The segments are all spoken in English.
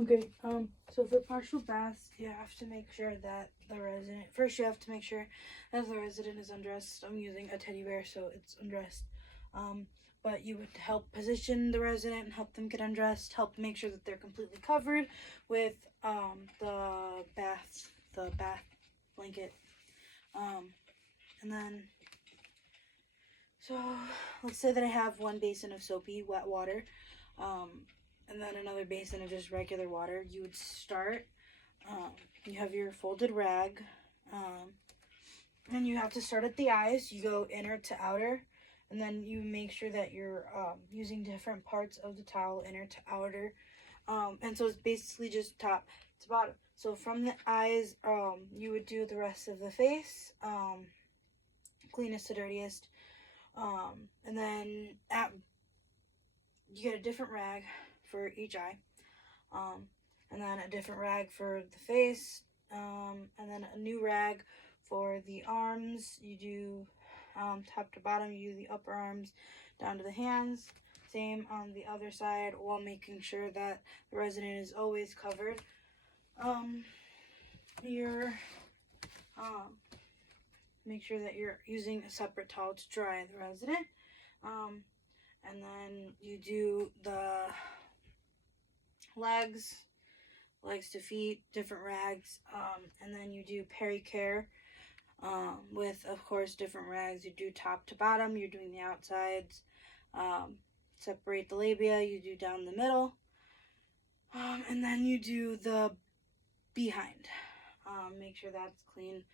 Okay, so for partial baths, you have to make sure that the resident, first you have to make sure that the resident is undressed. I'm using a teddy bear, so it's undressed. But you would help position the resident, help them get undressed, help make sure that they're completely covered with, the bath blanket. And then, so let's say that I have one basin of soapy wet water, and then another basin of just regular water. You would start, you have your folded rag, and you have to start at the eyes. You go inner to outer, and then you make sure that you're using different parts of the towel, inner to outer. And so it's basically just top to bottom. So from the eyes, you would do the rest of the face, cleanest to dirtiest. And then you get a different rag for each eye, and then a different rag for the face, and then a new rag for the arms. You do top to bottom, you do the upper arms down to the hands. Same on the other side, while making sure that the resident is always covered. Make sure that you're using a separate towel to dry the resident. And then you do the legs to feet, different rags, and then you do peri-care, with, of course, different rags. You do top to bottom, you're doing the outsides, separate the labia, you do down the middle, and then you do the behind. Make sure that's clean,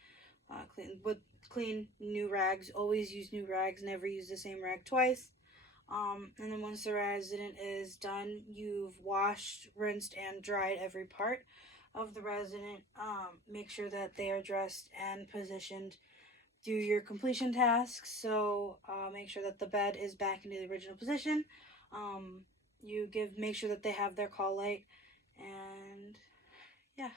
with clean new rags. Always use new rags, never use the same rag twice. And then once the resident is done, you've washed, rinsed, and dried every part of the resident. Make sure that they are dressed and positioned. Do your completion tasks. So make sure that the bed is back into the original position. Make sure that they have their call light, and yeah.